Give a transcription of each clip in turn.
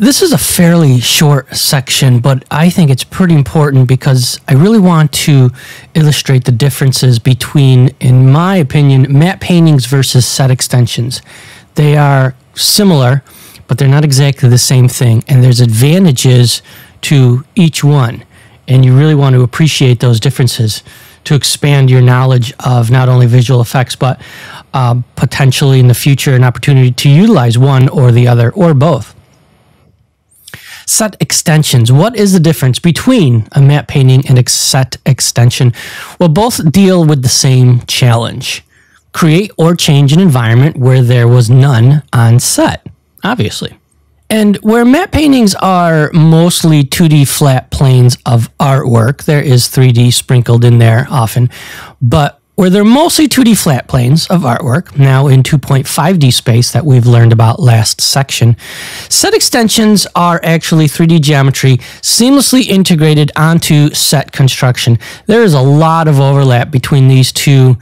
This is a fairly short section, but I think it's pretty important because I really want to illustrate the differences between, in my opinion, matte paintings versus set extensions. They are similar, but they're not exactly the same thing, and there's advantages to each one, and you really want to appreciate those differences to expand your knowledge of not only visual effects, but potentially in the future an opportunity to utilize one or the other, or both. Set extensions. What is the difference between a matte painting and a set extension? Well, both deal with the same challenge. Create or change an environment where there was none on set, obviously. And where matte paintings are mostly 2D flat planes of artwork, there is 3D sprinkled in there often, but where they're mostly 2D flat planes of artwork, now in 2.5D space that we've learned about last section, set extensions are actually 3D geometry seamlessly integrated onto set construction. There is a lot of overlap between these two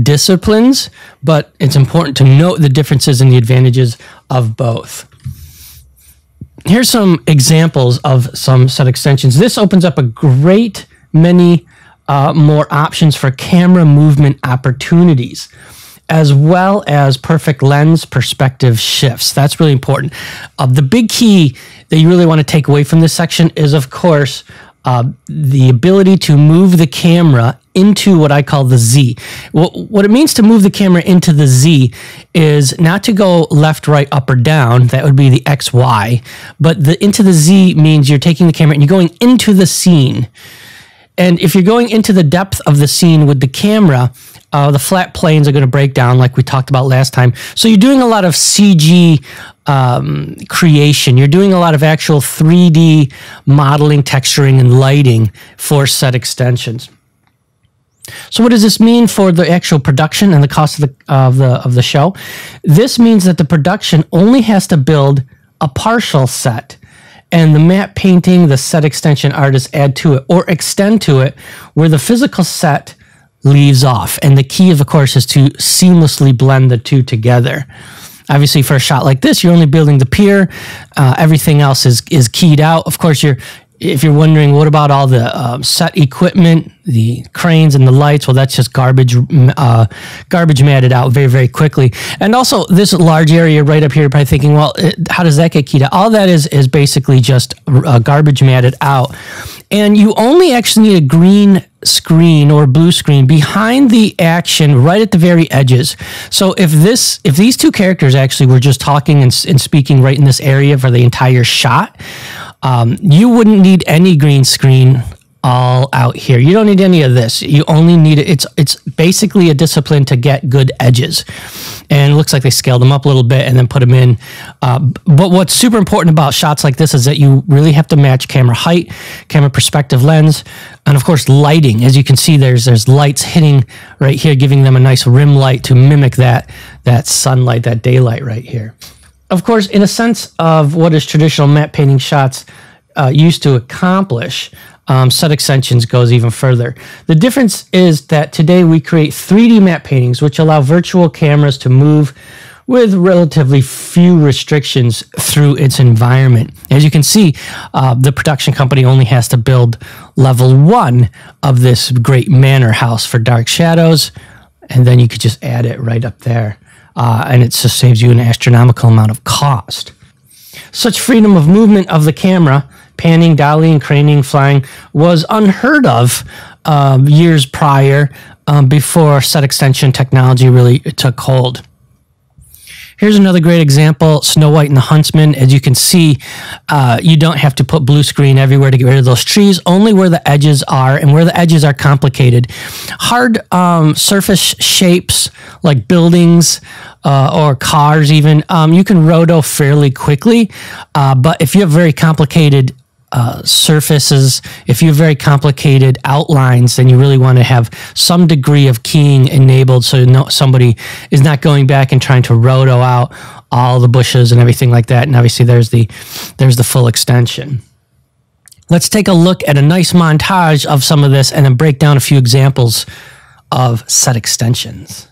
disciplines, but it's important to note the differences and the advantages of both. Here's some examples of some set extensions. This opens up a great many more options for camera movement opportunities, as well as perfect lens perspective shifts. That's really important. The big key that you really want to take away from this section is, of course, the ability to move the camera into what I call the Z. What it means to move the camera into the Z is not to go left, right, up, or down. That would be the X, Y. But the into the Z means you're taking the camera and you're going into the scene. And if you're going into the depth of the scene with the camera, the flat planes are going to break down like we talked about last time. So you're doing a lot of CG creation. You're doing a lot of actual 3D modeling, texturing, and lighting for set extensions. So what does this mean for the actual production and the cost of the show? This means that the production only has to build a partial set, and the matte painting, the set extension artists add to it or extend to it where the physical set leaves off. And the key, of course, is to seamlessly blend the two together. Obviously, for a shot like this, you're only building the pier. Everything else is keyed out. Of course, if you're wondering, what about all the set equipment, the cranes and the lights? Well, that's just garbage matted out very, very quickly. And also, this large area right up here, you're probably thinking, well, how does that get keyed out? All that is basically just garbage matted out. And you only actually need a green screen or blue screen behind the action right at the very edges. So if these two characters actually were just talking and speaking right in this area for the entire shot, you wouldn't need any green screen all out here. You don't need any of this. You only need it. It's basically a discipline to get good edges. And it looks like they scaled them up a little bit and then put them in. But what's super important about shots like this is that you really have to match camera height, camera perspective lens, and of course lighting. As you can see, there's lights hitting right here, giving them a nice rim light to mimic that sunlight, that daylight right here. Of course, in a sense of what is traditional matte painting shots used to accomplish, set extensions goes even further. The difference is that today we create 3D matte paintings, which allow virtual cameras to move with relatively few restrictions through its environment. As you can see, the production company only has to build level 1 of this great manor house for dark shadows, and then you could just add it right up there. And it just saves you an astronomical amount of cost. Such freedom of movement of the camera, panning, dollying, craning, flying, was unheard of years prior, before set extension technology really took hold. Here's another great example, Snow White and the Huntsman. As you can see, you don't have to put blue screen everywhere to get rid of those trees, only where the edges are, and where the edges are complicated. Hard surface shapes like buildings or cars even, you can roto fairly quickly, but if you have very complicated surfaces, if you have very complicated outlines, then you really want to have some degree of keying enabled so somebody is not going back and trying to roto out all the bushes and everything like that. And obviously there's the full extension. Let's take a look at a nice montage of some of this and then break down a few examples of set extensions.